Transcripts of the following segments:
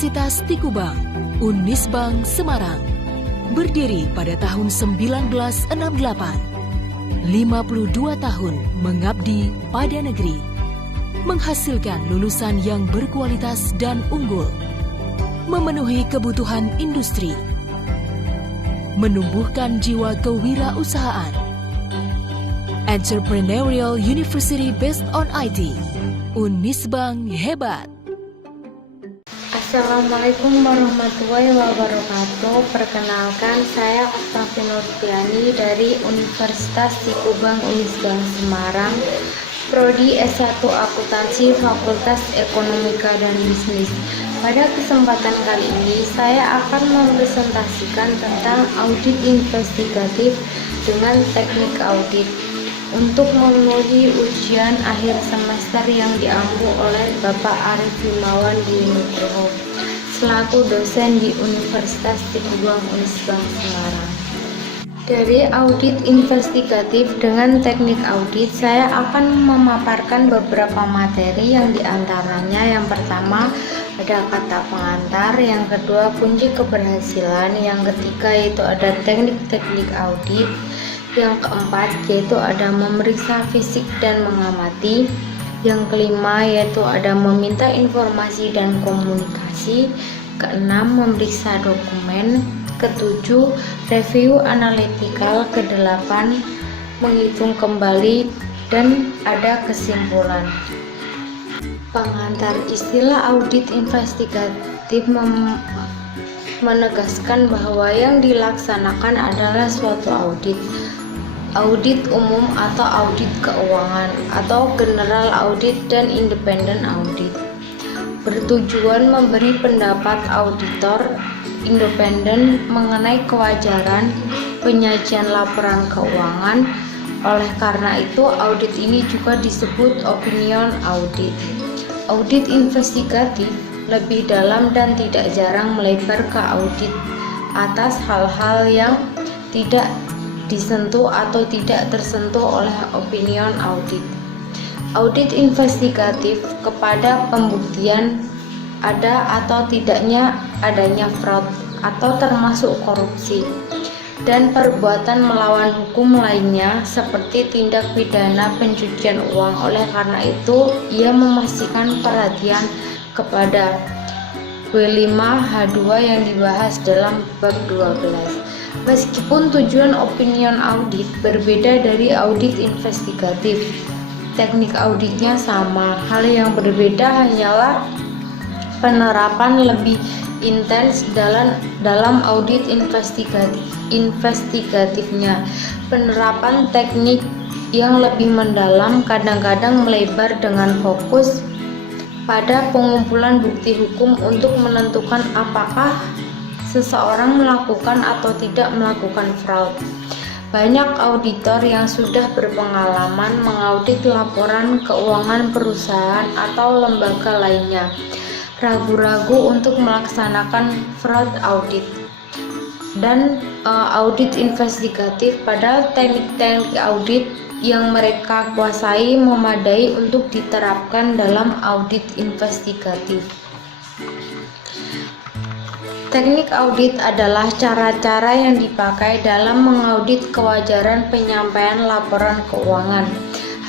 Universitas Tikubang, Unisbank Semarang. Berdiri pada tahun 1968, 52 tahun mengabdi pada negeri, menghasilkan lulusan yang berkualitas dan unggul, memenuhi kebutuhan industri, menumbuhkan jiwa kewirausahaan. Entrepreneurial University based on IT, Unisbank hebat. Assalamualaikum warahmatullahi wabarakatuh. Perkenalkan, saya Astafi Nurfiani dari Universitas Tikubang Unisbank Semarang, Prodi S1 Akuntansi Fakultas Ekonomika dan Bisnis. Pada kesempatan kali ini, saya akan mempresentasikan tentang audit investigatif dengan teknik audit untuk memenuhi ujian akhir semester yang diampu oleh Bapak Arif Himawan di Nugroho selaku dosen di Universitas Tikubang Unisbank Semarang. Dari audit investigatif dengan teknik audit, saya akan memaparkan beberapa materi yang diantaranya yang pertama ada kata pengantar, yang kedua kunci keberhasilan, yang ketiga yaitu ada teknik-teknik audit, yang keempat yaitu ada memeriksa fisik dan mengamati, yang kelima yaitu ada meminta informasi dan komunikasi, keenam memeriksa dokumen, ketujuh review analitikal, kedelapan menghitung kembali, dan ada kesimpulan. Pengantar. Istilah audit investigatif menegaskan bahwa yang dilaksanakan adalah suatu audit umum atau audit keuangan atau general audit dan independent audit, bertujuan memberi pendapat auditor independen mengenai kewajaran penyajian laporan keuangan. Oleh karena itu, audit ini juga disebut opinion audit. Audit investigatif lebih dalam dan tidak jarang melebar ke audit atas hal-hal yang tidak disentuh atau tidak tersentuh oleh opinion audit. Audit investigatif kepada pembuktian ada atau tidaknya adanya fraud atau termasuk korupsi dan perbuatan melawan hukum lainnya seperti tindak pidana pencucian uang. Oleh karena itu, ia memastikan perhatian kepada W5H2 yang dibahas dalam bab 12. Meskipun tujuan opinion audit berbeda dari audit investigatif, teknik auditnya sama. Hal yang berbeda hanyalah penerapan lebih intens dalam audit investigatifnya. Penerapan teknik yang lebih mendalam kadang-kadang melebar dengan fokus pada pengumpulan bukti hukum untuk menentukan apakah seseorang melakukan atau tidak melakukan fraud. Banyak auditor yang sudah berpengalaman mengaudit laporan keuangan perusahaan atau lembaga lainnya ragu-ragu untuk melaksanakan fraud audit dan audit investigatif, padahal teknik-teknik audit yang mereka kuasai memadai untuk diterapkan dalam audit investigatif. Teknik audit adalah cara-cara yang dipakai dalam mengaudit kewajaran penyampaian laporan keuangan.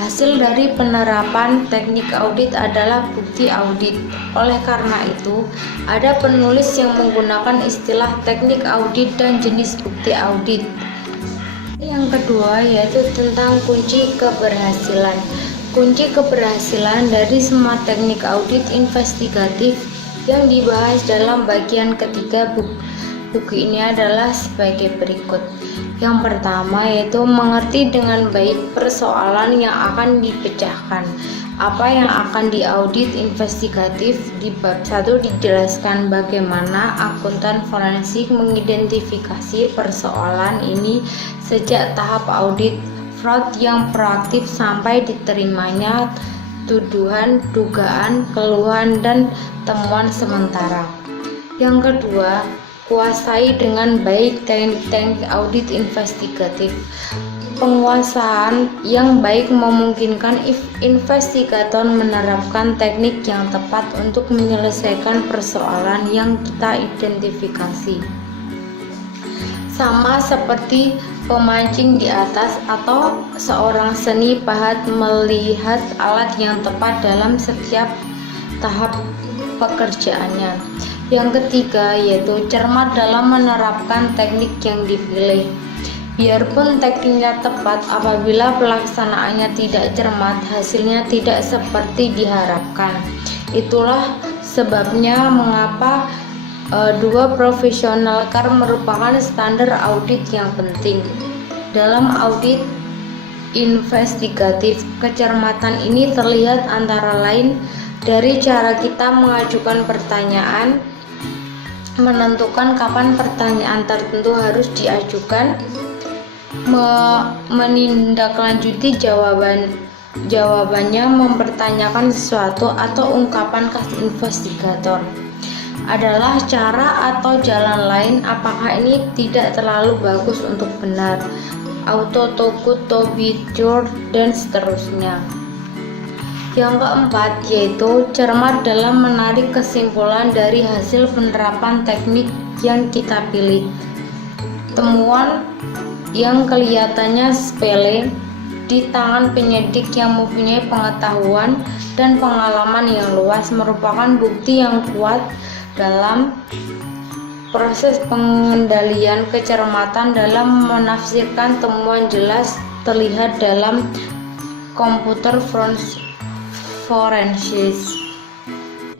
Hasil dari penerapan teknik audit adalah bukti audit. Oleh karena itu, ada penulis yang menggunakan istilah teknik audit dan jenis bukti audit. Yang kedua yaitu tentang kunci keberhasilan. Kunci keberhasilan dari semua teknik audit investigatif yang dibahas dalam bagian ketiga buku ini adalah sebagai berikut. Yang pertama yaitu mengerti dengan baik persoalan yang akan dipecahkan. Apa yang akan diaudit investigatif. Di bab 1 dijelaskan bagaimana akuntan forensik mengidentifikasi persoalan ini sejak tahap audit fraud yang proaktif sampai diterimanya tuduhan, dugaan, keluhan, dan temuan sementara. Yang kedua, kuasai dengan baik teknik-teknik audit investigatif. Penguasaan yang baik memungkinkan investigator menerapkan teknik yang tepat untuk menyelesaikan persoalan yang kita identifikasi. Sama seperti pemancing di atas atau seorang seni pahat melihat alat yang tepat dalam setiap tahap pekerjaannya. Yang ketiga yaitu cermat dalam menerapkan teknik yang dipilih. Biarpun tekniknya tepat, apabila pelaksanaannya tidak cermat, hasilnya tidak seperti diharapkan. Itulah sebabnya mengapa dua profesional car merupakan standar audit yang penting. Dalam audit investigatif, kecermatan ini terlihat antara lain dari cara kita mengajukan pertanyaan, menentukan kapan pertanyaan tertentu harus diajukan, menindaklanjuti jawabannya, mempertanyakan sesuatu atau ungkapan khas investigator adalah cara atau jalan lain. Apakah ini tidak terlalu bagus untuk benar, auto to good to be true, dan seterusnya. Yang keempat yaitu cermat dalam menarik kesimpulan dari hasil penerapan teknik yang kita pilih. Temuan yang kelihatannya sepele di tangan penyidik yang mempunyai pengetahuan dan pengalaman yang luas merupakan bukti yang kuat dalam proses pengendalian kecermatan dalam menafsirkan temuan jelas terlihat dalam komputer forensik.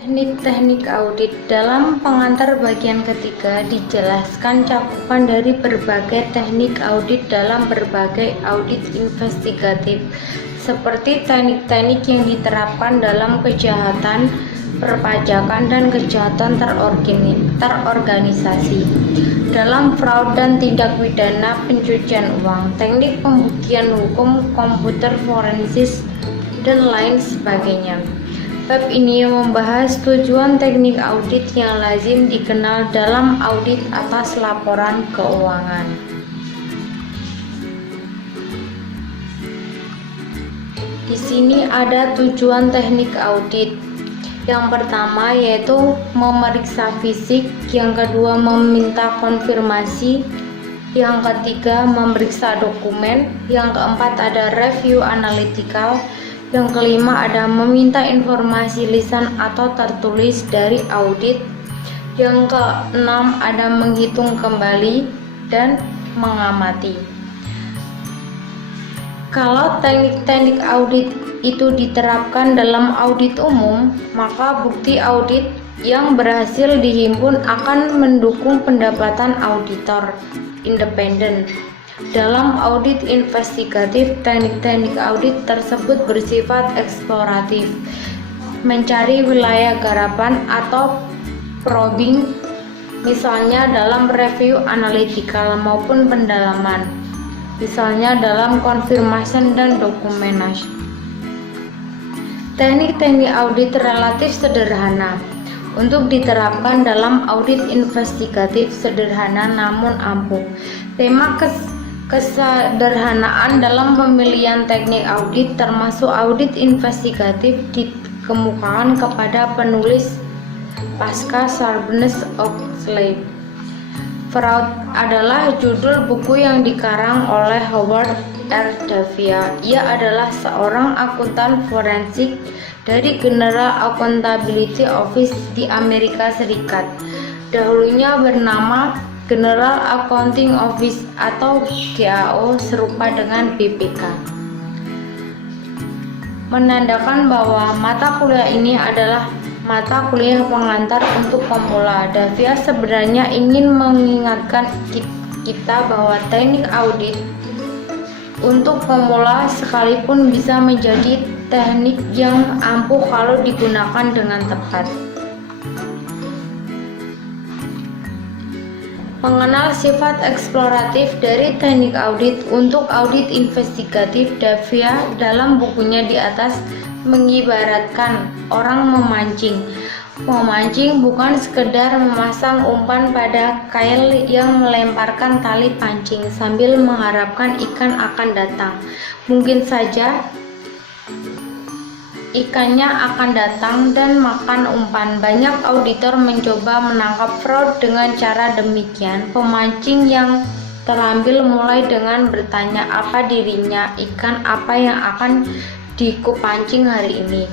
Teknik-teknik audit. Dalam pengantar bagian ketiga dijelaskan cakupan dari berbagai teknik audit dalam berbagai audit investigatif, seperti teknik-teknik yang diterapkan dalam kejahatan perpajakan dan kejahatan terorganisasi, dalam fraud dan tindak pidana pencucian uang, teknik pembuktian hukum, komputer forensik, dan lain sebagainya. Bab ini membahas tujuan teknik audit yang lazim dikenal dalam audit atas laporan keuangan. Di sini ada tujuan teknik audit. Yang pertama yaitu memeriksa fisik, yang kedua meminta konfirmasi, yang ketiga memeriksa dokumen, yang keempat ada review analitikal, yang kelima ada meminta informasi lisan atau tertulis dari audit, yang keenam ada menghitung kembali dan mengamati. Kalau teknik-teknik audit itu diterapkan dalam audit umum, maka bukti audit yang berhasil dihimpun akan mendukung pendapatan auditor independen. Dalam audit investigatif, teknik-teknik audit tersebut bersifat eksploratif, mencari wilayah garapan atau probing, misalnya dalam review analitikal maupun pendalaman, misalnya dalam confirmation dan dokumentasi. Teknik-teknik audit relatif sederhana untuk diterapkan dalam audit investigatif, sederhana namun ampuh. Tema kesederhanaan dalam pemilihan teknik audit termasuk audit investigatif dikemukakan kepada penulis pasca Sarbanes-Oxley. Fraud adalah judul buku yang dikarang oleh Howard R. Davia. Ia adalah seorang akuntan forensik dari General Accountability Office di Amerika Serikat. Dahulunya bernama General Accounting Office atau GAO, serupa dengan BPK. Menandakan bahwa mata kuliah ini adalah mata kuliah pengantar untuk pemula. Davia sebenarnya ingin mengingatkan kita bahwa teknik audit untuk pemula sekalipun bisa menjadi teknik yang ampuh kalau digunakan dengan tepat. Mengenal sifat eksploratif dari teknik audit untuk audit investigatif, Davia dalam bukunya di atas mengibaratkan orang memancing. Memancing bukan sekedar memasang umpan pada kail yang melemparkan tali pancing sambil mengharapkan ikan akan datang. Mungkin saja ikannya akan datang dan makan umpan. Banyak auditor mencoba menangkap fraud dengan cara demikian. Pemancing yang terambil mulai dengan bertanya apa dirinya, ikan apa yang akan dikupancing hari ini.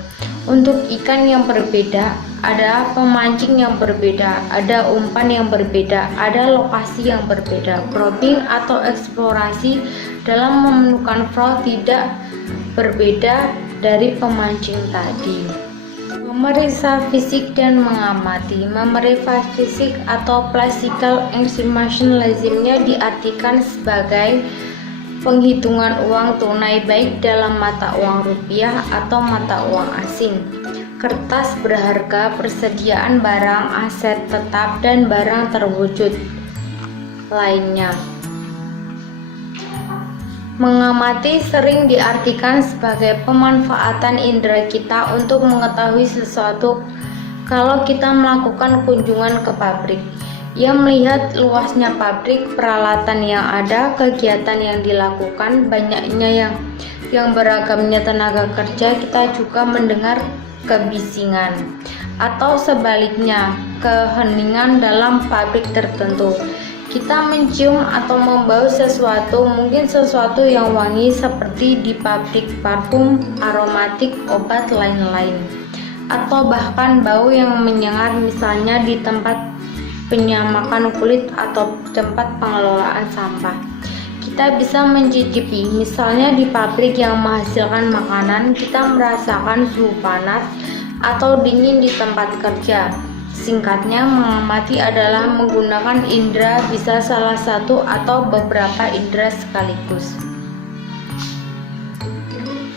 Untuk ikan yang berbeda, ada pemancing yang berbeda, ada umpan yang berbeda, ada lokasi yang berbeda. Probing atau eksplorasi dalam menemukan fraud tidak berbeda dari pemancing tadi. Memeriksa fisik dan mengamati. Memeriksa fisik atau physical examination lazimnya diartikan sebagai penghitungan uang tunai baik dalam mata uang rupiah atau mata uang asing, kertas berharga, persediaan barang, aset tetap, dan barang terwujud lainnya. Mengamati sering diartikan sebagai pemanfaatan indera kita untuk mengetahui sesuatu. Kalau kita melakukan kunjungan ke pabrik, ia melihat luasnya pabrik, peralatan yang ada, kegiatan yang dilakukan, banyaknya yang beragamnya tenaga kerja. Kita juga mendengar kebisingan atau sebaliknya keheningan dalam pabrik tertentu. Kita mencium atau membau sesuatu, mungkin sesuatu yang wangi seperti di pabrik parfum, aromatik, obat, lain-lain, atau bahkan bau yang menyengat misalnya di tempat penyamakan kulit atau tempat pengelolaan sampah. Kita bisa mencicipi, misalnya di pabrik yang menghasilkan makanan, kita merasakan suhu panas atau dingin di tempat kerja. Singkatnya, mengamati adalah menggunakan indera, bisa salah satu atau beberapa indera sekaligus.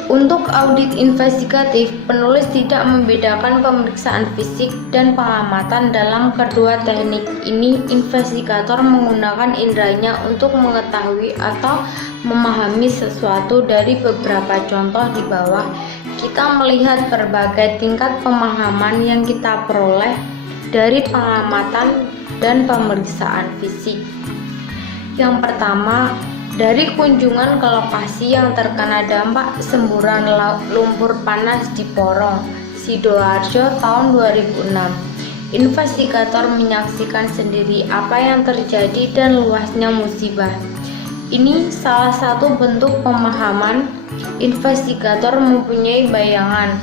Untuk audit investigatif, penulis tidak membedakan pemeriksaan fisik dan pengamatan. Dalam kedua teknik ini, investigator menggunakan inderanya untuk mengetahui atau memahami sesuatu. Dari beberapa contoh di bawah, kita melihat berbagai tingkat pemahaman yang kita peroleh dari pengamatan dan pemeriksaan fisik. Yang pertama, dari kunjungan ke lokasi yang terkena dampak semburan lumpur panas di Porong, Sidoarjo tahun 2006. Investigator menyaksikan sendiri apa yang terjadi dan luasnya musibah. Ini salah satu bentuk pemahaman. Investigator mempunyai bayangan.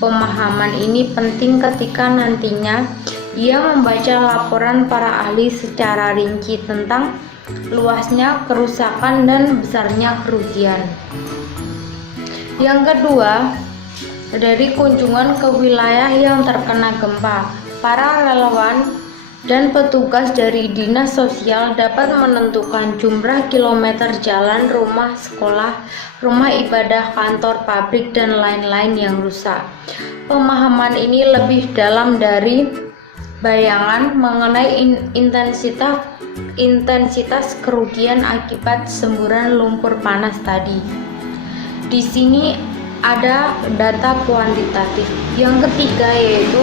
Pemahaman ini penting ketika nantinya ia membaca laporan para ahli secara rinci tentang luasnya kerusakan dan besarnya kerugian. Yang kedua, dari kunjungan ke wilayah yang terkena gempa, para relawan dan petugas dari dinas sosial dapat menentukan jumlah kilometer jalan, rumah, sekolah, rumah ibadah, kantor, pabrik, dan lain-lain yang rusak. Pemahaman ini lebih dalam dari bayangan mengenai intensitas kerugian akibat semburan lumpur panas tadi. Di sini ada data kuantitatif. Yang ketiga yaitu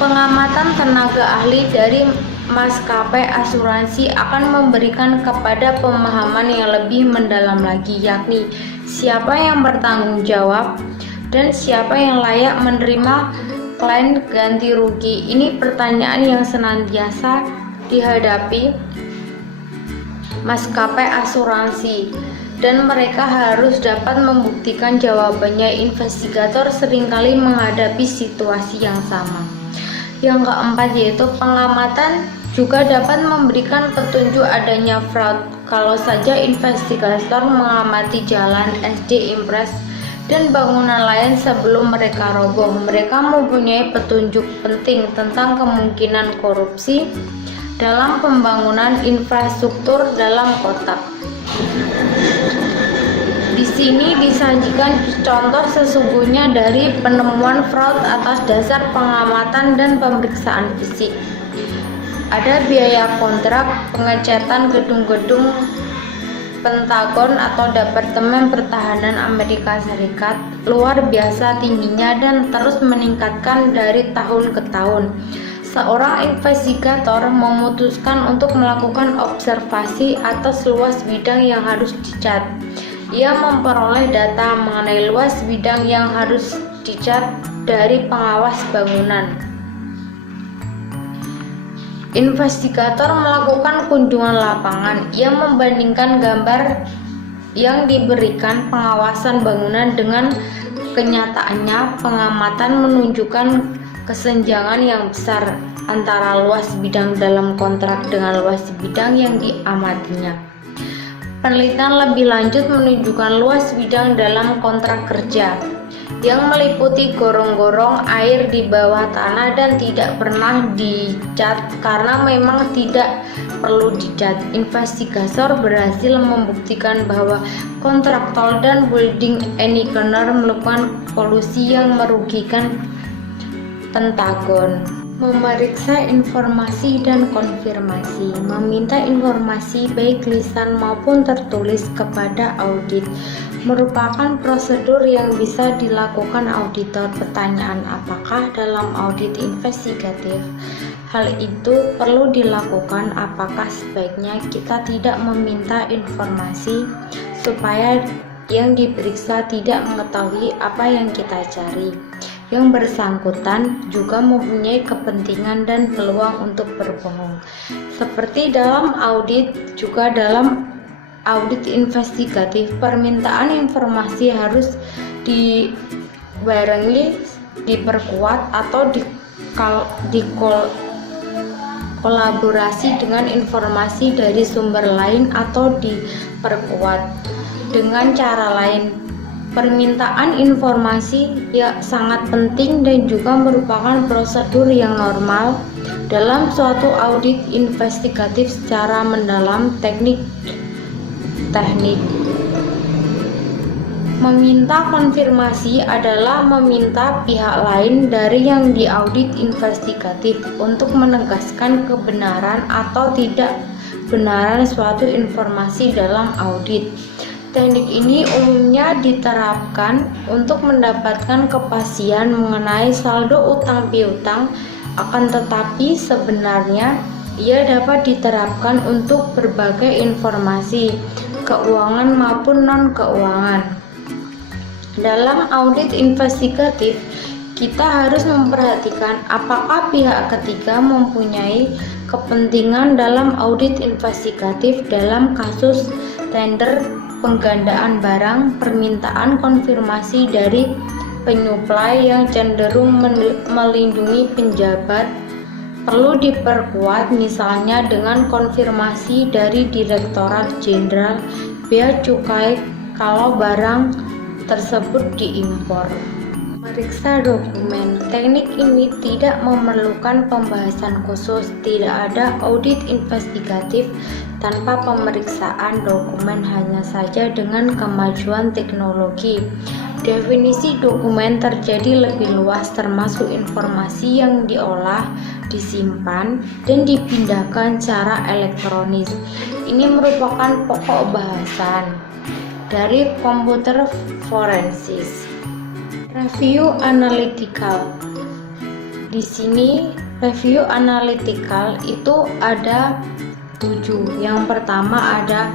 pengamatan tenaga ahli dari maskapai asuransi akan memberikan kepada pemahaman yang lebih mendalam lagi, yakni siapa yang bertanggung jawab dan siapa yang layak menerima klaim ganti rugi. Ini pertanyaan yang senantiasa dihadapi maskapai asuransi dan mereka harus dapat membuktikan jawabannya. Investigator seringkali menghadapi situasi yang sama. Yang keempat yaitu pengamatan juga dapat memberikan petunjuk adanya fraud. Kalau saja investigator mengamati jalan, SD, impres, dan bangunan lain sebelum mereka roboh, mereka mempunyai petunjuk penting tentang kemungkinan korupsi dalam pembangunan infrastruktur dalam kota. Di sini disajikan contoh sesungguhnya dari penemuan fraud atas dasar pengamatan dan pemeriksaan fisik. Ada biaya kontrak, pengecatan gedung-gedung Pentagon atau Departemen Pertahanan Amerika Serikat luar biasa tingginya dan terus meningkatkan dari tahun ke tahun. Seorang investigator memutuskan untuk melakukan observasi atas luas bidang yang harus dicat. Ia memperoleh data mengenai luas bidang yang harus dicat dari pengawas bangunan. Investigator melakukan kunjungan lapangan. Ia membandingkan gambar yang diberikan pengawasan bangunan dengan kenyataannya. Pengamatan menunjukkan kesenjangan yang besar antara luas bidang dalam kontrak dengan luas bidang yang diamatinya. Penelitian lebih lanjut menunjukkan luas bidang dalam kontrak kerja yang meliputi gorong-gorong air di bawah tanah dan tidak pernah dicat karena memang tidak perlu dicat. Investigator berhasil membuktikan bahwa kontraktor dan building engineer melakukan kolusi yang merugikan Pentagon. Memeriksa informasi dan konfirmasi, meminta informasi baik lisan maupun tertulis kepada audit merupakan prosedur yang bisa dilakukan auditor. Pertanyaan, apakah dalam audit investigatif hal itu perlu dilakukan? Apakah sebaiknya kita tidak meminta informasi supaya yang diperiksa tidak mengetahui apa yang kita cari? Yang bersangkutan juga mempunyai kepentingan dan peluang untuk berbohong. Seperti dalam audit, juga dalam audit investigatif, permintaan informasi harus dibarengi, diperkuat atau dikolaborasi dengan informasi dari sumber lain atau diperkuat dengan cara lain. Permintaan informasi sangat penting dan juga merupakan prosedur yang normal dalam suatu audit investigatif secara mendalam. Teknik meminta konfirmasi adalah meminta pihak lain dari yang diaudit investigatif untuk menegaskan kebenaran atau tidak benaran suatu informasi dalam audit. Teknik ini umumnya diterapkan untuk mendapatkan kepastian mengenai saldo utang piutang, akan tetapi sebenarnya ia dapat diterapkan untuk berbagai informasi keuangan maupun non-keuangan. Dalam audit investigatif, kita harus memperhatikan apakah pihak ketiga mempunyai kepentingan dalam audit investigatif dalam kasus tender, penggandaan barang, permintaan konfirmasi dari penyuplai yang cenderung melindungi penjabat perlu diperkuat, misalnya dengan konfirmasi dari Direktorat Jenderal Bea Cukai kalau barang tersebut diimpor. Meriksa dokumen. Teknik ini tidak memerlukan pembahasan khusus. Tidak ada audit investigatif tanpa pemeriksaan dokumen, hanya saja dengan kemajuan teknologi. Definisi dokumen terjadi lebih luas, termasuk informasi yang diolah, disimpan, dan dipindahkan secara elektronis. Ini merupakan pokok bahasan dari komputer forensik. Review analytical. Di sini review analytical itu ada 7. Yang pertama ada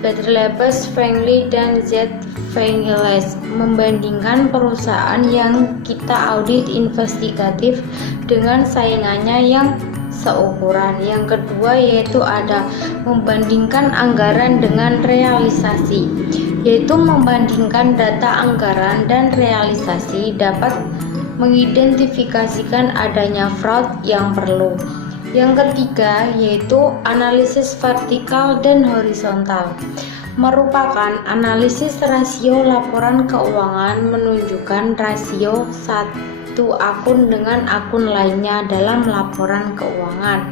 Bartleby, Fengley, dan Z. Fengeles, membandingkan perusahaan yang kita audit investigatif dengan saingannya yang seukuran. Yang kedua yaitu ada membandingkan anggaran dengan realisasi, yaitu membandingkan data anggaran dan realisasi dapat mengidentifikasikan adanya fraud yang perlu. Yang ketiga yaitu analisis vertikal dan horizontal, merupakan analisis rasio laporan keuangan, menunjukkan rasio satu akun dengan akun lainnya dalam laporan keuangan.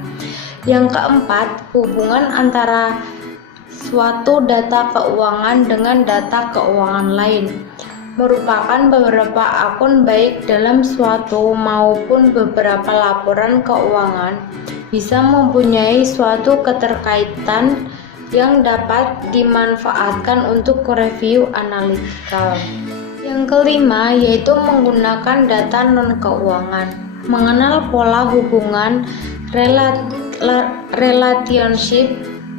Yang keempat, hubungan antara suatu data keuangan dengan data keuangan lain, merupakan beberapa akun baik dalam suatu maupun beberapa laporan keuangan bisa mempunyai suatu keterkaitan yang dapat dimanfaatkan untuk review analitikal. Yang kelima yaitu menggunakan data non-keuangan, mengenal pola hubungan relationship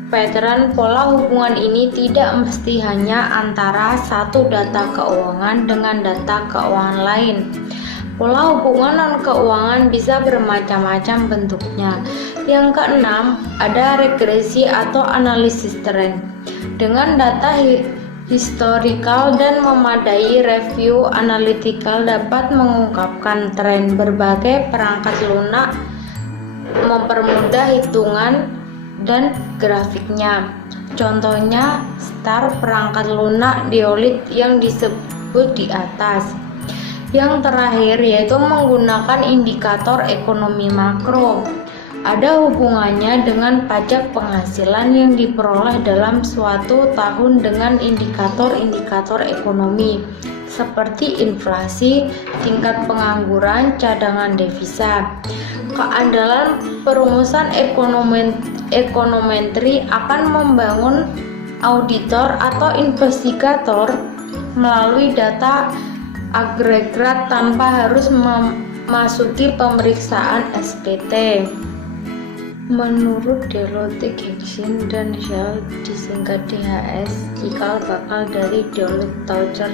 pattern. Pola hubungan ini tidak mesti hanya antara satu data keuangan dengan data keuangan lain. Pola hubungan non-keuangan bisa bermacam-macam bentuknya. Yang keenam, ada regresi atau analisis tren. Dengan data historical dan memadai, review analitikal dapat mengungkapkan tren. Berbagai perangkat lunak mempermudah hitungan dan grafiknya. Contohnya star perangkat lunak diolit yang disebut di atas. Yang terakhir yaitu menggunakan indikator ekonomi makro. Ada hubungannya dengan pajak penghasilan yang diperoleh dalam suatu tahun dengan indikator-indikator ekonomi seperti inflasi, tingkat pengangguran, cadangan devisa. Keandalan perumusan ekonometri akan membangun auditor atau investigator melalui data agregat tanpa harus memasuki pemeriksaan SPT. Menurut Deloitte Haskins dan Shell disingkat DHS, cikal bakal dari Deloitte Toucher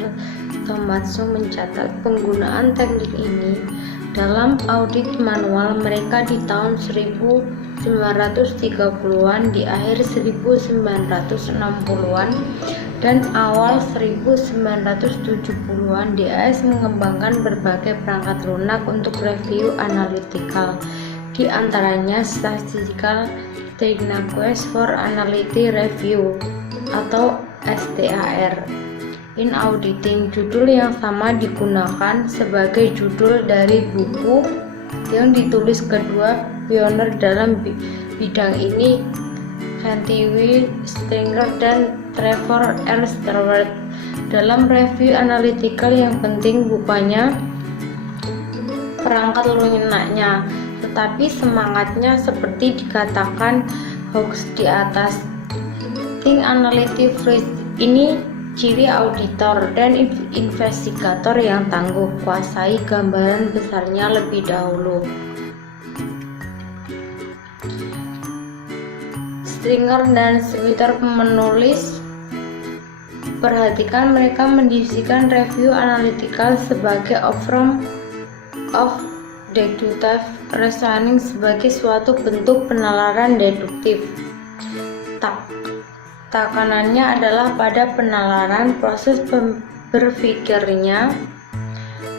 Tomatsu mencatat penggunaan teknik ini dalam audit manual mereka di tahun 1930-an, di akhir 1960-an, dan awal 1970-an. DHS mengembangkan berbagai perangkat lunak untuk review analitikal, di antaranya Statistical Techniques for Analytic Review atau STAR. In Auditing, judul yang sama digunakan sebagai judul dari buku yang ditulis kedua pioner dalam bidang ini, Cantwell, Stringer, dan Trevor L. Stewart. Dalam review analitikal yang penting bukannya perangkat lunaknya, tetapi semangatnya seperti dikatakan Hawkes di atas. Think analytic first, ini ciri auditor dan investigator yang tangguh, kuasai gambaran besarnya lebih dahulu. Stringer dan Sweeter menulis, perhatikan mereka mendiskusikan review analytical sebagai a form of deductive reasoning, sebagai suatu bentuk penalaran deduktif. Tekanannya adalah pada penalaran, proses berpikirnya,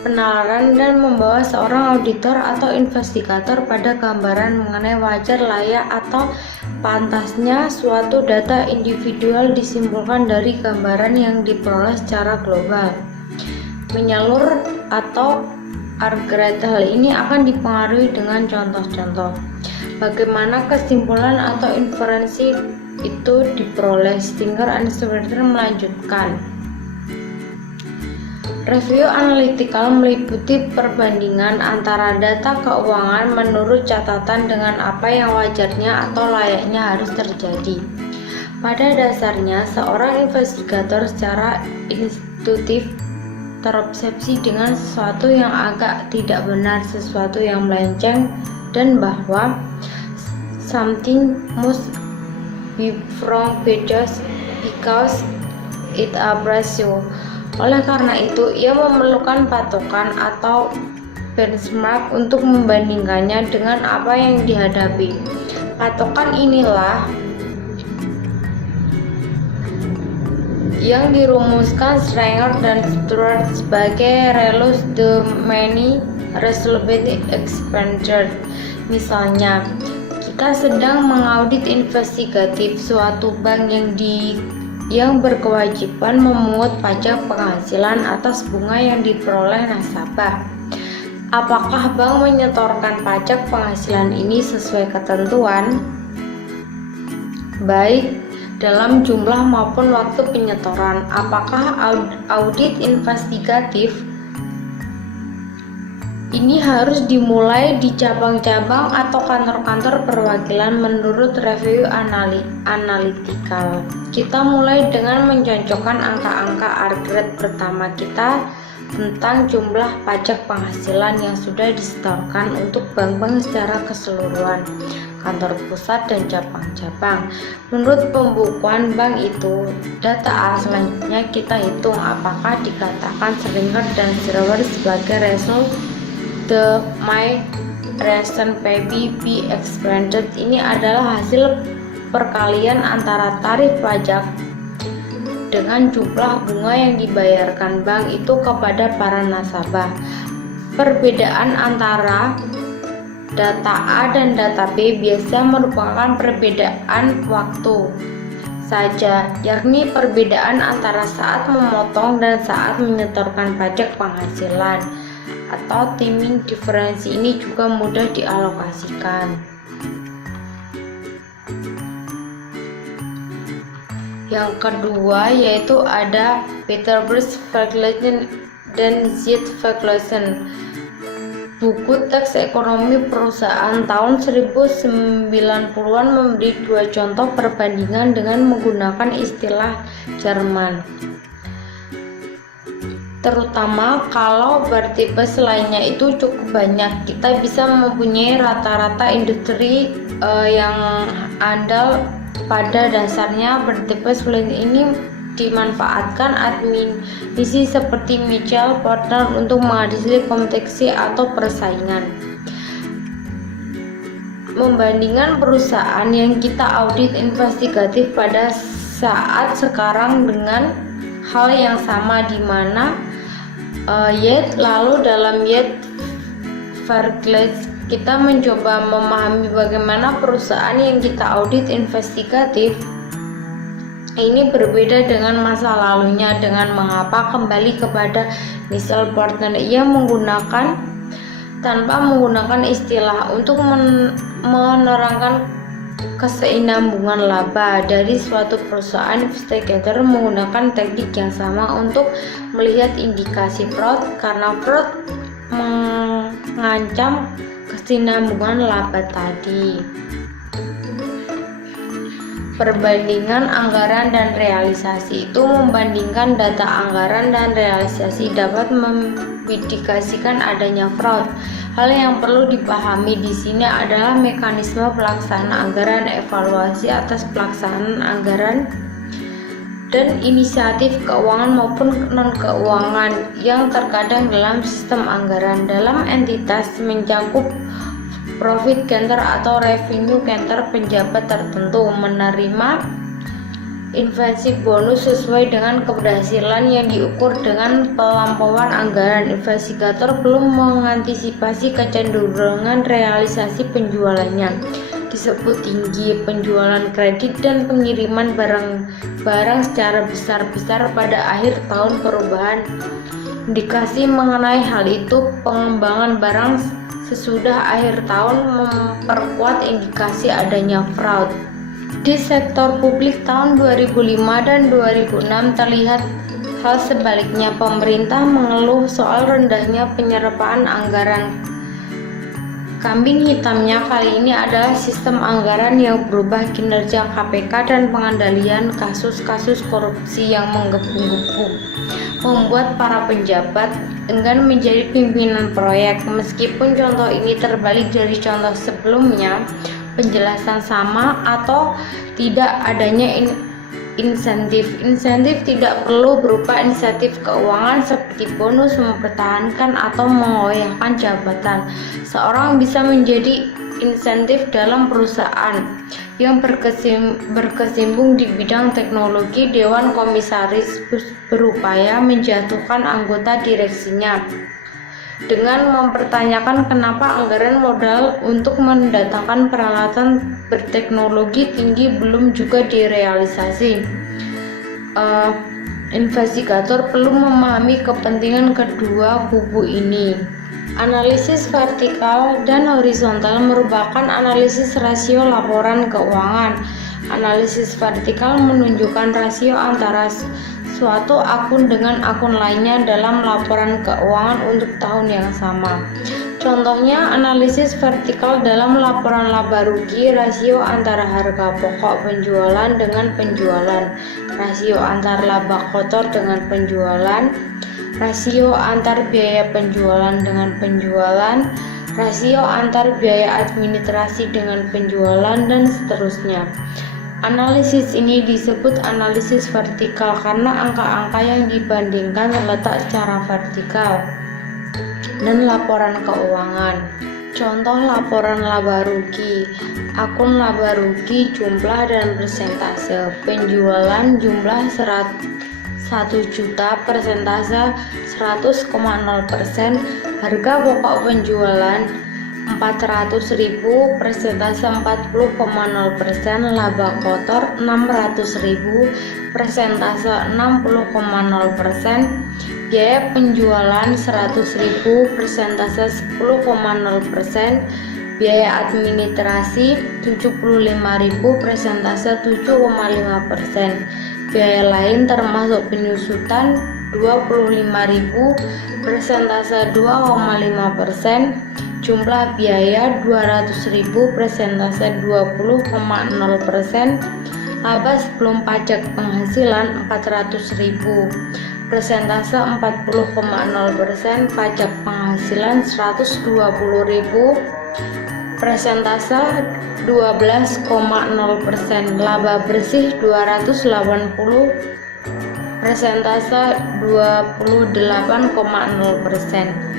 penalaran, dan membawa seorang auditor atau investigator pada gambaran mengenai wajar, layak, atau pantasnya suatu data individual disimpulkan dari gambaran yang diperoleh secara global. Menyalur atau aggregate, hal ini akan dipengaruhi dengan contoh-contoh bagaimana kesimpulan atau inferensi itu diperoleh. Stringer dan Sweeter melanjutkan, review analytical meliputi perbandingan antara data keuangan menurut catatan dengan apa yang wajarnya atau layaknya harus terjadi. Pada dasarnya, seorang investigator secara intuitif terobsesi dengan sesuatu yang agak tidak benar, sesuatu yang melenceng, dan bahwa something must be wrong because it appears so. Oleh karena itu, ia memerlukan patokan atau benchmark untuk membandingkannya dengan apa yang dihadapi. Patokan inilah yang dirumuskan Stringer dan Stewart sebagai rules de many resolution expenditure. Misalnya, kita sedang mengaudit investigatif suatu bank yang berkewajiban memungut pajak penghasilan atas bunga yang diperoleh nasabah. Apakah bank menyetorkan pajak penghasilan ini sesuai ketentuan, baik dalam jumlah maupun waktu penyetoran? Apakah audit investigatif ini harus dimulai di cabang-cabang atau kantor-kantor perwakilan menurut review analytical. Kita mulai dengan mencocokkan angka-angka argrade pertama kita tentang jumlah pajak penghasilan yang sudah disetorkan untuk bank-bank secara keseluruhan, kantor pusat dan cabang-cabang. Menurut pembukuan bank itu, data selanjutnya kita hitung apakah dikatakan Springer dan Schreiber sebagai result the my recent PBB expanded. Ini adalah hasil perkalian antara tarif pajak dengan jumlah bunga yang dibayarkan bank itu kepada para nasabah. Perbedaan antara data A dan data B biasa merupakan perbedaan waktu saja, yakni perbedaan antara saat memotong dan saat menyetorkan pajak penghasilan, atau timing difference. Ini juga mudah dialokasikan. Yang kedua yaitu ada Petersburg Vergleichen dan Ziet Vergleichen. Buku teks ekonomi perusahaan tahun 1090-an memberi dua contoh perbandingan dengan menggunakan istilah Jerman. Terutama kalau bertipes lainnya itu cukup banyak, kita bisa mempunyai rata-rata industri yang andal. Pada dasarnya bertipes ini dimanfaatkan adminisi seperti Mitchell Partner untuk mengadili kompetisi atau persaingan. Membandingkan perusahaan yang kita audit investigatif pada saat sekarang dengan hal yang sama di mana lalu dalam Vergleichen kita mencoba memahami bagaimana perusahaan yang kita audit investigatif ini berbeda dengan masa lalunya, dengan mengapa kembali kepada Mitchell Partner. Ia menggunakan tanpa menggunakan istilah untuk menerangkan keseimbangan laba dari suatu perusahaan. Investigator menggunakan teknik yang sama untuk melihat indikasi fraud karena fraud mengancam kesinambungan laba tadi. Perbandingan anggaran dan realisasi itu membandingkan data anggaran dan realisasi dapat mengindikasikan adanya fraud. Hal yang perlu dipahami di sini adalah mekanisme pelaksanaan anggaran, evaluasi atas pelaksanaan anggaran, dan inisiatif keuangan maupun non-keuangan yang terkadang dalam sistem anggaran. Dalam entitas mencakup profit counter atau revenue counter, pejabat tertentu menerima insentif bonus sesuai dengan keberhasilan yang diukur dengan pelampauan anggaran. Investigator belum mengantisipasi kecenderungan realisasi penjualannya disebut tinggi, penjualan kredit dan pengiriman barang secara besar-besar pada akhir tahun. Perubahan indikasi mengenai hal itu pengembangan barang sesudah akhir tahun memperkuat indikasi adanya fraud. Di sektor publik tahun 2005 dan 2006 terlihat hal sebaliknya. Pemerintah mengeluh soal rendahnya penyerapan anggaran. Kambing hitamnya kali ini adalah sistem anggaran yang berubah, kinerja KPK dan pengendalian kasus-kasus korupsi yang menggebu-gebu membuat para pejabat enggan menjadi pimpinan proyek. Meskipun contoh ini terbalik dari contoh sebelumnya, penjelasan sama atau tidak adanya insentif tidak perlu berupa insentif keuangan seperti bonus, mempertahankan atau mengoyahkan jabatan. Seorang bisa menjadi insentif dalam perusahaan yang berkecimpung di bidang teknologi. Dewan komisaris berupaya menjatuhkan anggota direksinya dengan mempertanyakan kenapa anggaran modal untuk mendatangkan peralatan berteknologi tinggi belum juga direalisasi. Investigator perlu memahami kepentingan kedua kubu ini. Analisis vertikal dan horizontal merupakan analisis rasio laporan keuangan. Analisis vertikal menunjukkan rasio antara suatu akun dengan akun lainnya dalam laporan keuangan untuk tahun yang sama. Contohnya analisis vertikal dalam laporan laba rugi, rasio antara harga pokok penjualan dengan penjualan, rasio antar laba kotor dengan penjualan, rasio antar biaya penjualan dengan penjualan, rasio antar biaya administrasi dengan penjualan, dan seterusnya. Analisis ini disebut analisis vertikal karena angka-angka yang dibandingkan terletak secara vertikal. Dan laporan keuangan. Contoh laporan laba rugi. Akun laba rugi jumlah dan persentase. Penjualan jumlah 1 juta, persentase 100,0%. Harga pokok penjualan 400.000, persentase 40,0%. Laba kotor 600.000, persentase 60,0%. Biaya penjualan 100.000, persentase 10,0%. Biaya administrasi 75.000, persentase 7,5%. Biaya lain termasuk penyusutan 25.000, persentase 2,5%. Jumlah biaya 200.000, persentase 20,0%. Laba sebelum pajak penghasilan 400.000, persentase 40,0%. Pajak penghasilan 120.000, persentase 12,0%. Laba bersih 280, persentase 28,0%.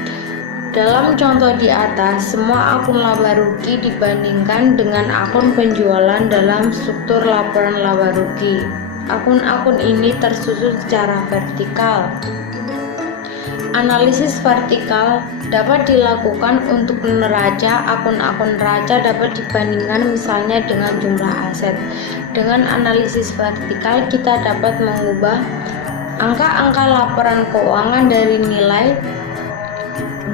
Dalam contoh di atas, semua akun laba rugi dibandingkan dengan akun penjualan dalam struktur laporan laba rugi. Akun-akun ini tersusun secara vertikal. Analisis vertikal dapat dilakukan untuk neraca. Akun-akun neraca dapat dibandingkan misalnya dengan jumlah aset. Dengan analisis vertikal, kita dapat mengubah angka-angka laporan keuangan dari nilai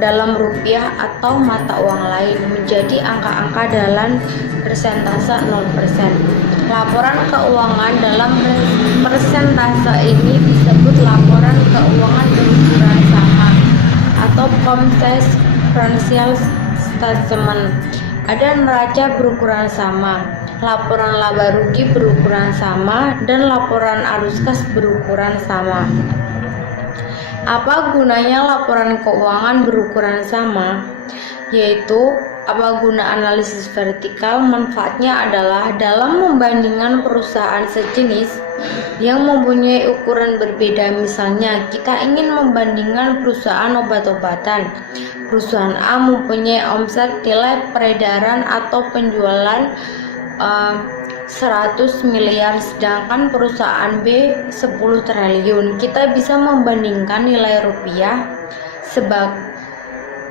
dalam rupiah atau mata uang lain menjadi angka-angka dalam persentase 0%. Laporan keuangan dalam persentase ini disebut laporan keuangan berukuran sama atau consequential statement. Ada neraca berukuran sama, laporan laba rugi berukuran sama, dan laporan arus kas berukuran sama. Apa gunanya laporan keuangan berukuran sama? Yaitu, apa guna analisis vertikal? Manfaatnya adalah dalam membandingkan perusahaan sejenis yang mempunyai ukuran berbeda. Misalnya, kita ingin membandingkan perusahaan obat-obatan. Perusahaan A mempunyai omset nilai peredaran atau penjualan 100 miliar, sedangkan perusahaan B 10 triliun. Kita bisa membandingkan nilai rupiah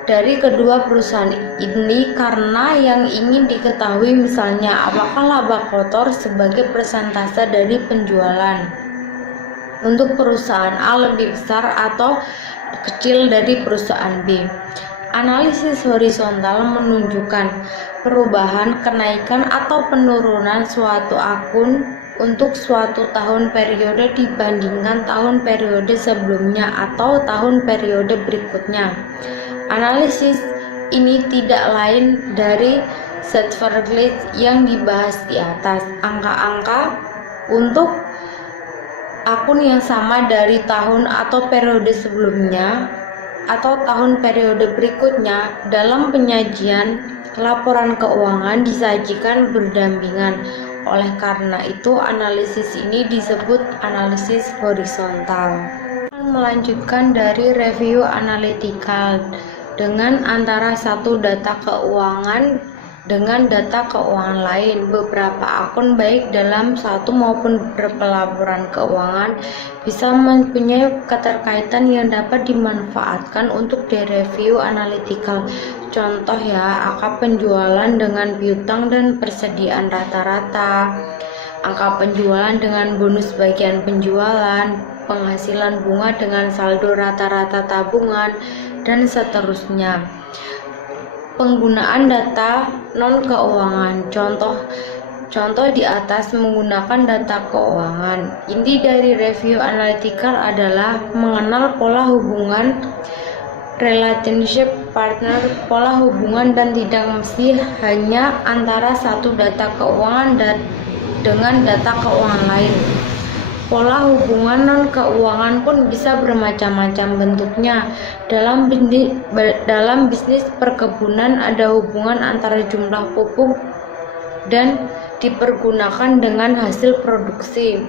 dari kedua perusahaan ini karena yang ingin diketahui misalnya apakah laba kotor sebagai persentase dari penjualan untuk perusahaan A lebih besar atau kecil dari perusahaan B. Analisis horizontal menunjukkan perubahan, kenaikan atau penurunan suatu akun untuk suatu tahun periode dibandingkan tahun periode sebelumnya atau tahun periode berikutnya. Analisis ini tidak lain dari Shadowvergleich yang dibahas di atas. Angka-angka untuk akun yang sama dari tahun atau periode sebelumnya atau tahun periode berikutnya dalam penyajian laporan keuangan disajikan berdampingan. Oleh karena itu, analisis ini disebut analisis horizontal. Melanjutkan dari review analitikal dengan antara satu data keuangan dengan data keuangan lain. Beberapa akun baik dalam satu maupun beberapa laporan keuangan bisa mempunyai keterkaitan yang dapat dimanfaatkan untuk direview analitikal. Contoh ya, angka penjualan dengan piutang dan persediaan rata-rata, angka penjualan dengan bonus bagian penjualan, penghasilan bunga dengan saldo rata-rata tabungan, dan seterusnya. Penggunaan data non-keuangan. Contoh di atas menggunakan data keuangan. Inti dari review analytical adalah mengenal pola hubungan relationship partner, pola hubungan, dan tidak mesti hanya antara satu data keuangan dengan data keuangan lain. Pola hubungan non-keuangan pun bisa bermacam-macam bentuknya. Dalam bisnis perkebunan ada hubungan antara jumlah pupuk dan dipergunakan dengan hasil produksi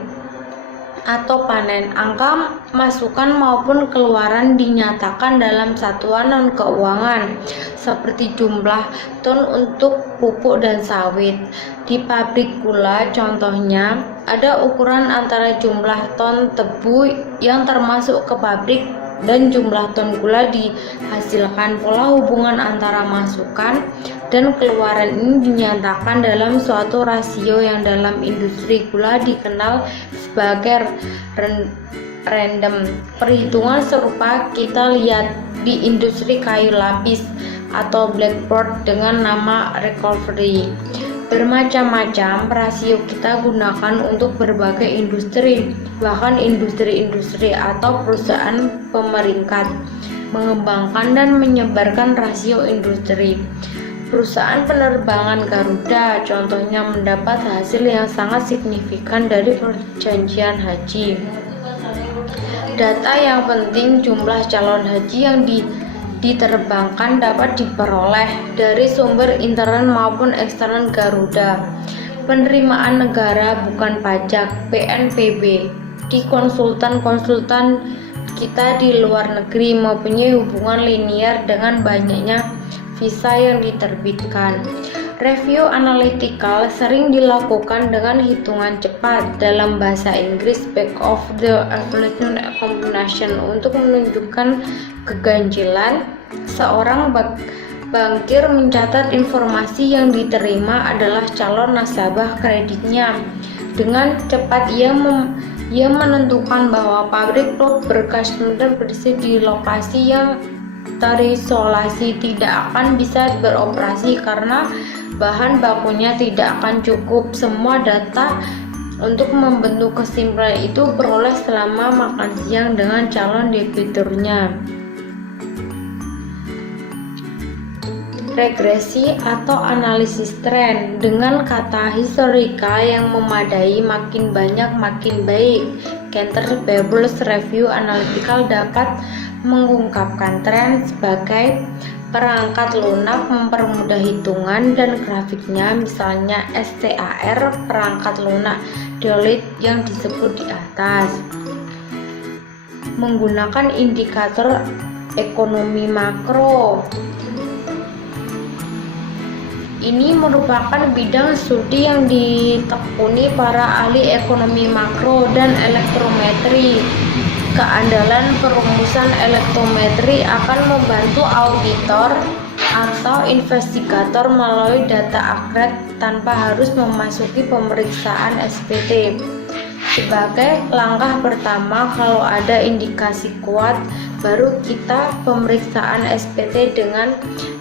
atau panen. Angka masukan maupun keluaran dinyatakan dalam satuan non-keuangan seperti jumlah ton untuk pupuk dan sawit. Di pabrik gula contohnya, ada ukuran antara jumlah ton tebu yang termasuk ke pabrik dan jumlah ton gula dihasilkan. Pola hubungan antara masukan dan keluaran ini dinyatakan dalam suatu rasio yang dalam industri gula dikenal sebagai random. Perhitungan serupa kita lihat di industri kayu lapis atau blackboard dengan nama recovery. Bermacam-macam rasio kita gunakan untuk berbagai industri, bahkan industri-industri atau perusahaan pemeringkat mengembangkan dan menyebarkan rasio industri. Perusahaan penerbangan Garuda contohnya mendapat hasil yang sangat signifikan dari perjanjian haji. Data yang penting jumlah calon haji yang diterbangkan dapat diperoleh dari sumber intern maupun eksternal Garuda. Penerimaan negara bukan pajak (PNBP) di konsultan kita di luar negeri mempunyai hubungan linear dengan banyaknya visa yang diterbitkan. Review analytical sering dilakukan dengan hitungan cepat, dalam bahasa Inggris back of the envelope combination, untuk menunjukkan keganjilan. Seorang bankir mencatat informasi yang diterima adalah calon nasabah kreditnya. Dengan cepat ia menentukan bahwa pabrik blok berkas dan berisi di lokasi yang terisolasi tidak akan bisa beroperasi karena bahan bakunya tidak akan cukup. Semua data untuk membentuk kesimpulan itu beroleh selama makan siang dengan calon debiturnya. Regresi atau analisis tren dengan kata historical yang memadai, makin banyak makin baik. Cantor-Babels Review Analytical dapat mengungkapkan tren sebagai perangkat lunak mempermudah hitungan dan grafiknya, misalnya STAR, perangkat lunak Diolit yang disebut di atas. Menggunakan indikator ekonomi makro. Ini merupakan bidang studi yang ditekuni para ahli ekonomi makro dan elektrometri. Keandalan perumusan elektrometri akan membantu auditor atau investigator melalui data akurat tanpa harus memasuki pemeriksaan SPT. Sebagai langkah pertama, kalau ada indikasi kuat, baru kita pemeriksaan SPT dengan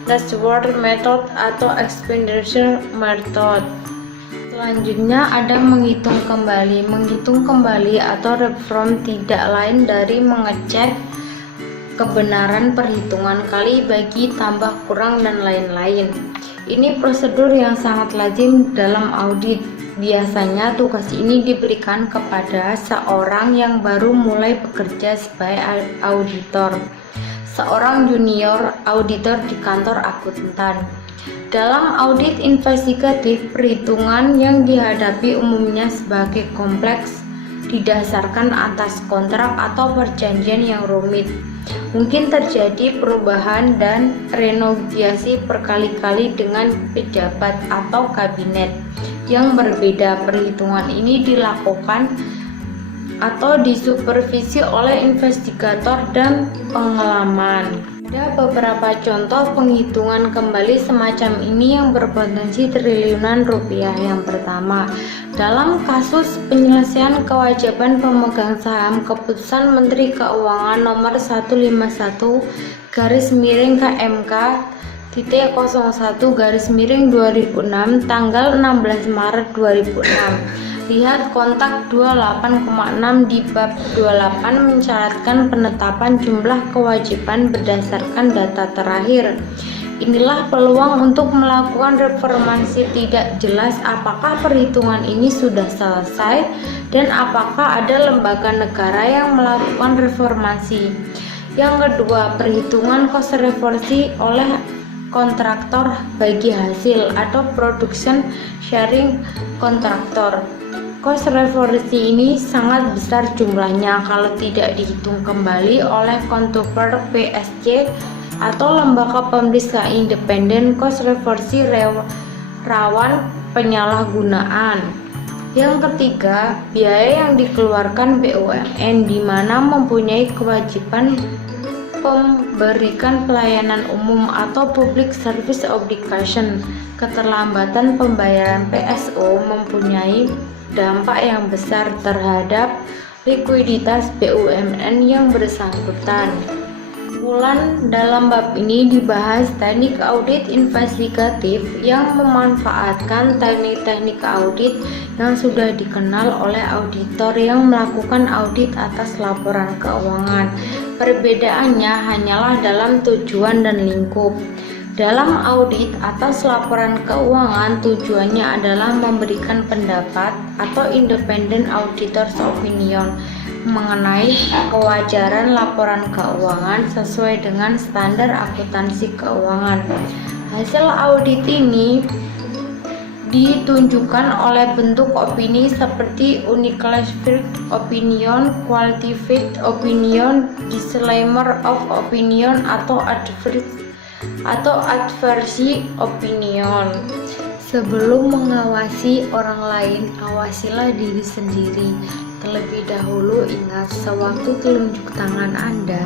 Rashworth Method atau Exponential Method. Selanjutnya ada menghitung kembali. Menghitung kembali atau reform tidak lain dari mengecek kebenaran perhitungan kali bagi tambah kurang dan lain-lain. Ini prosedur yang sangat lazim dalam audit. Biasanya tugas ini diberikan kepada seorang yang baru mulai bekerja sebagai auditor, seorang junior auditor di kantor akuntan. Dalam audit investigatif, perhitungan yang dihadapi umumnya sebagai kompleks, didasarkan atas kontrak atau perjanjian yang rumit. Mungkin terjadi perubahan dan renegosiasi berkali-kali dengan pejabat atau kabinet yang berbeda. Perhitungan ini dilakukan atau disupervisi oleh investigator dan pengalaman. Ada beberapa contoh penghitungan kembali semacam ini yang berpotensi triliunan rupiah. Yang pertama, dalam kasus penyelesaian kewajiban pemegang saham, keputusan Menteri Keuangan nomor 151 KMK -01 -2006 tanggal 16 Maret 2006 Lihat kontak 28,6 di bab 28 mensyaratkan penetapan jumlah kewajiban berdasarkan data terakhir. Inilah peluang untuk melakukan reformasi. Tidak jelas apakah perhitungan ini sudah selesai dan apakah ada lembaga negara yang melakukan reformasi. Yang kedua, perhitungan cost reformasi oleh kontraktor bagi hasil atau production sharing kontraktor. Cost reformasi ini sangat besar jumlahnya kalau tidak dihitung kembali oleh konsumer PSG atau lembaga pemeriksa independen. Cost reformasi rawan penyalahgunaan. Yang ketiga, biaya yang dikeluarkan BUMN di mana mempunyai kewajiban pemberikan pelayanan umum atau public service obligation. Keterlambatan pembayaran PSO mempunyai dampak yang besar terhadap likuiditas BUMN yang bersangkutan. Kumpulan dalam bab ini dibahas teknik audit investigatif yang memanfaatkan teknik-teknik audit yang sudah dikenal oleh auditor yang melakukan audit atas laporan keuangan. Perbedaannya hanyalah dalam tujuan dan lingkup. Dalam audit atas laporan keuangan, tujuannya adalah memberikan pendapat atau independent auditor's opinion mengenai kewajaran laporan keuangan sesuai dengan standar akuntansi keuangan. Hasil audit ini ditunjukkan oleh bentuk opini seperti unclassified opinion, qualified opinion, disclaimer of opinion, atau adverse opinion. Sebelum mengawasi orang lain, awasilah diri sendiri. Terlebih dahulu ingat, sewaktu telunjuk tangan Anda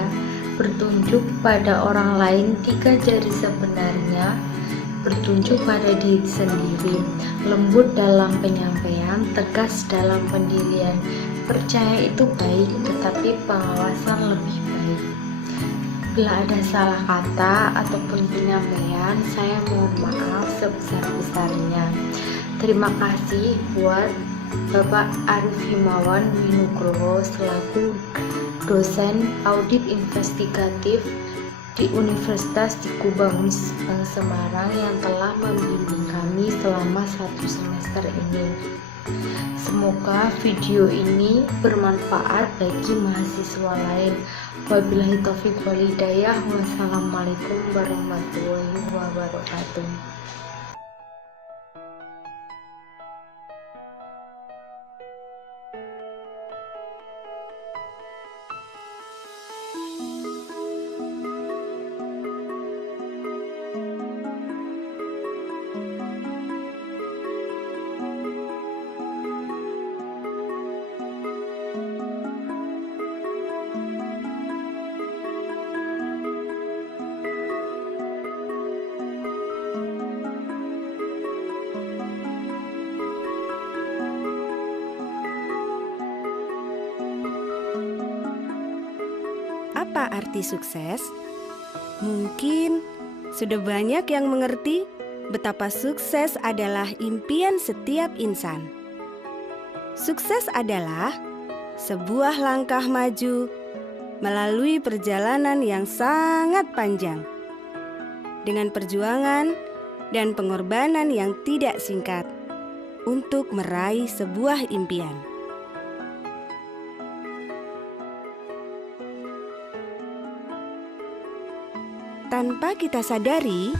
bertunjuk pada orang lain, 3 jari sebenarnya bertunjuk pada diri sendiri. Lembut dalam penyampaian, tegas dalam pendirian. Percaya itu baik, tetapi pengawasan lebih baik. Bila ada salah kata ataupun penyampaian, saya mohon maaf sebesar-besarnya. Terima kasih buat Bapak Arif Himawan Winugroho selaku dosen audit investigatif di Universitas Siku Bangun Semarang yang telah membimbing kami selama 1 semester ini. Semoga video ini bermanfaat bagi mahasiswa lain. Wabillahi taufiq wal hidayah. Wassalamualaikum warahmatullahi wabarakatuh. Apa arti sukses? Mungkin sudah banyak yang mengerti betapa sukses adalah impian setiap insan. Sukses adalah sebuah langkah maju melalui perjalanan yang sangat panjang, dengan perjuangan dan pengorbanan yang tidak singkat untuk meraih sebuah impian. Tanpa kita sadari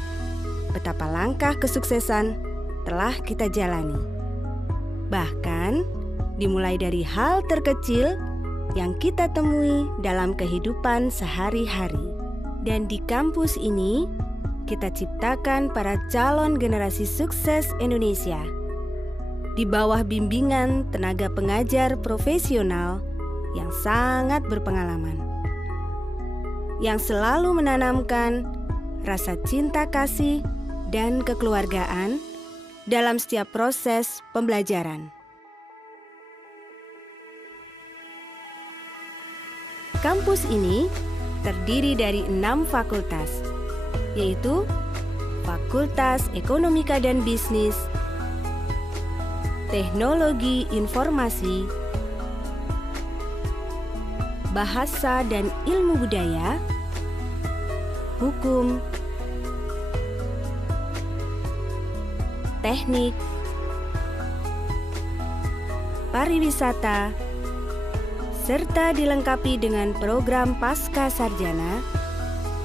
betapa langkah kesuksesan telah kita jalani. Bahkan dimulai dari hal terkecil yang kita temui dalam kehidupan sehari-hari. Dan di kampus ini kita ciptakan para calon generasi sukses Indonesia di bawah bimbingan tenaga pengajar profesional yang sangat berpengalaman, yang selalu menanamkan rasa cinta kasih dan kekeluargaan dalam setiap proses pembelajaran. Kampus ini terdiri dari 6 fakultas, yaitu Fakultas Ekonomika dan Bisnis, teknologi informasi, bahasa dan ilmu budaya, hukum, teknik, pariwisata, serta dilengkapi dengan program pasca sarjana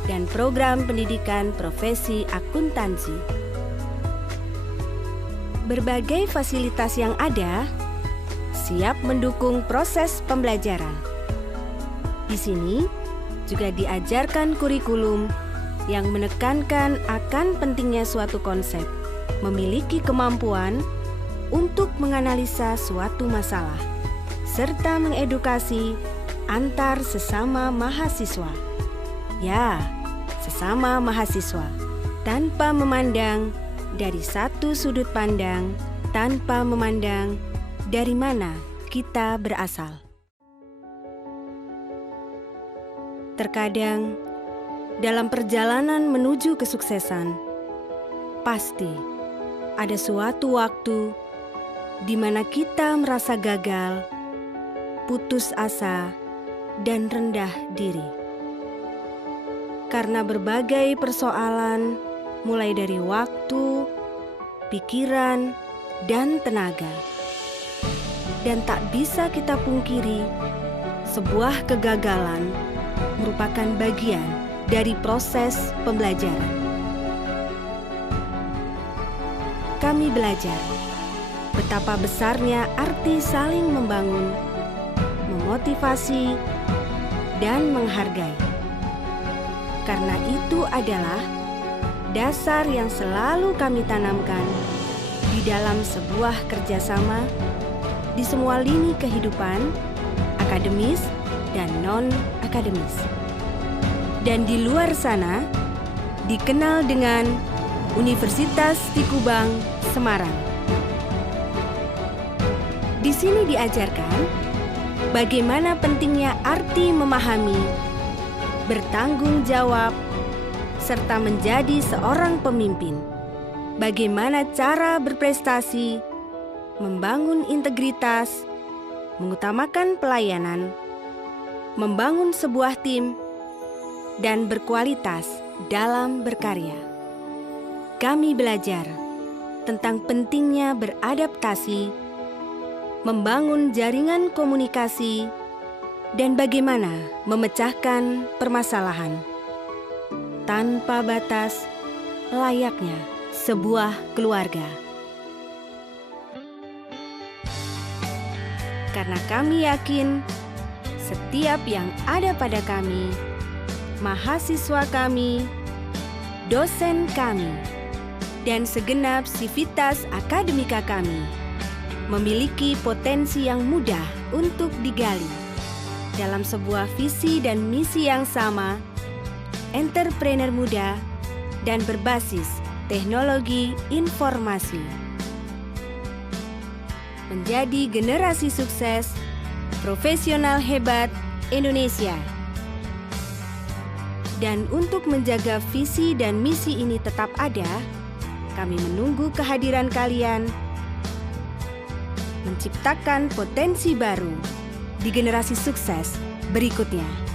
dan program pendidikan profesi akuntansi. Berbagai fasilitas yang ada siap mendukung proses pembelajaran. Di sini juga diajarkan kurikulum yang menekankan akan pentingnya suatu konsep, memiliki kemampuan untuk menganalisa suatu masalah, serta mengedukasi antar sesama mahasiswa. Ya, sesama mahasiswa, tanpa memandang dari satu sudut pandang, tanpa memandang dari mana kita berasal. Terkadang, dalam perjalanan menuju kesuksesan, pasti ada suatu waktu di mana kita merasa gagal, putus asa, dan rendah diri. Karena berbagai persoalan, mulai dari waktu, pikiran, dan tenaga. Dan tak bisa kita pungkiri, sebuah kegagalan merupakan bagian dari proses pembelajaran. Kami belajar betapa besarnya arti saling membangun, memotivasi, dan menghargai. Karena itu adalah dasar yang selalu kami tanamkan di dalam sebuah kerjasama di semua lini kehidupan, akademis dan non-akademis. Dan di luar sana, dikenal dengan Universitas Tikubang Semarang. Di sini diajarkan bagaimana pentingnya arti memahami, bertanggung jawab, serta menjadi seorang pemimpin. Bagaimana cara berprestasi, membangun integritas, mengutamakan pelayanan, membangun sebuah tim, dan berkualitas dalam berkarya. Kami belajar tentang pentingnya beradaptasi, membangun jaringan komunikasi, dan bagaimana memecahkan permasalahan tanpa batas, layaknya sebuah keluarga. Karena kami yakin setiap yang ada pada kami, mahasiswa kami, dosen kami, dan segenap sivitas akademika kami memiliki potensi yang mudah untuk digali dalam sebuah visi dan misi yang sama, entrepreneur muda dan berbasis teknologi informasi. Menjadi generasi sukses, profesional hebat Indonesia. Dan untuk menjaga visi dan misi ini tetap ada, kami menunggu kehadiran kalian menciptakan potensi baru di generasi sukses berikutnya.